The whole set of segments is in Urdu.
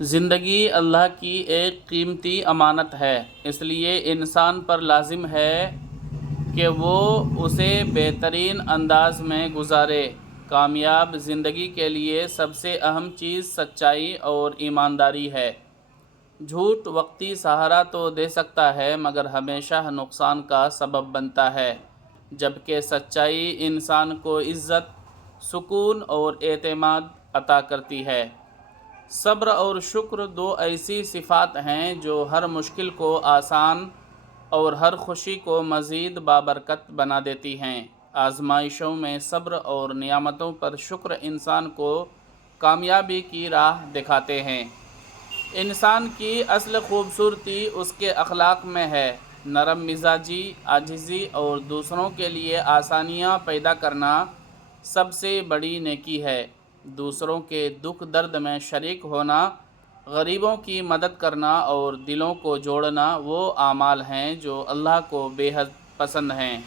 زندگی اللہ کی ایک قیمتی امانت ہے، اس لیے انسان پر لازم ہے کہ وہ اسے بہترین انداز میں گزارے۔ کامیاب زندگی کے لیے سب سے اہم چیز سچائی اور ایمانداری ہے۔ جھوٹ وقتی سہارا تو دے سکتا ہے مگر ہمیشہ نقصان کا سبب بنتا ہے، جبکہ سچائی انسان کو عزت، سکون اور اعتماد عطا کرتی ہے۔ صبر اور شکر دو ایسی صفات ہیں جو ہر مشکل کو آسان اور ہر خوشی کو مزید بابرکت بنا دیتی ہیں۔ آزمائشوں میں صبر اور نعمتوں پر شکر انسان کو کامیابی کی راہ دکھاتے ہیں۔ انسان کی اصل خوبصورتی اس کے اخلاق میں ہے۔ نرم مزاجی، عاجزی اور دوسروں کے لیے آسانیاں پیدا کرنا سب سے بڑی نیکی ہے۔ دوسروں کے دکھ درد میں شریک ہونا، غریبوں کی مدد کرنا اور دلوں کو جوڑنا وہ اعمال ہیں جو اللہ کو بے حد پسند ہیں۔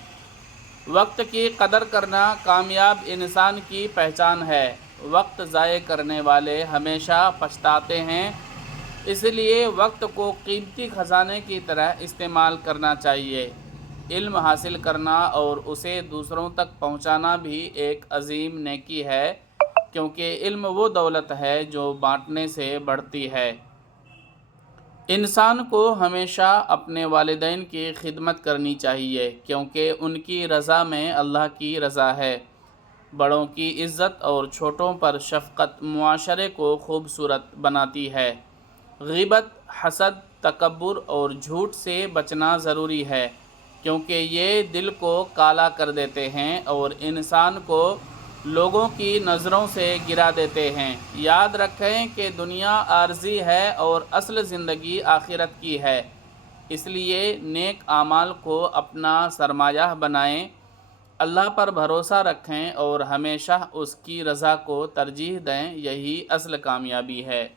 وقت کی قدر کرنا کامیاب انسان کی پہچان ہے۔ وقت ضائع کرنے والے ہمیشہ پچھتاتے ہیں، اس لیے وقت کو قیمتی خزانے کی طرح استعمال کرنا چاہیے۔ علم حاصل کرنا اور اسے دوسروں تک پہنچانا بھی ایک عظیم نیکی ہے، کیونکہ علم وہ دولت ہے جو بانٹنے سے بڑھتی ہے۔ انسان کو ہمیشہ اپنے والدین کی خدمت کرنی چاہیے، کیونکہ ان کی رضا میں اللہ کی رضا ہے۔ بڑوں کی عزت اور چھوٹوں پر شفقت معاشرے کو خوبصورت بناتی ہے۔ غیبت، حسد، تکبر اور جھوٹ سے بچنا ضروری ہے، کیونکہ یہ دل کو کالا کر دیتے ہیں اور انسان کو لوگوں کی نظروں سے گرا دیتے ہیں۔ یاد رکھیں کہ دنیا عارضی ہے اور اصل زندگی آخرت کی ہے، اس لیے نیک اعمال کو اپنا سرمایہ بنائیں، اللہ پر بھروسہ رکھیں اور ہمیشہ اس کی رضا کو ترجیح دیں، یہی اصل کامیابی ہے۔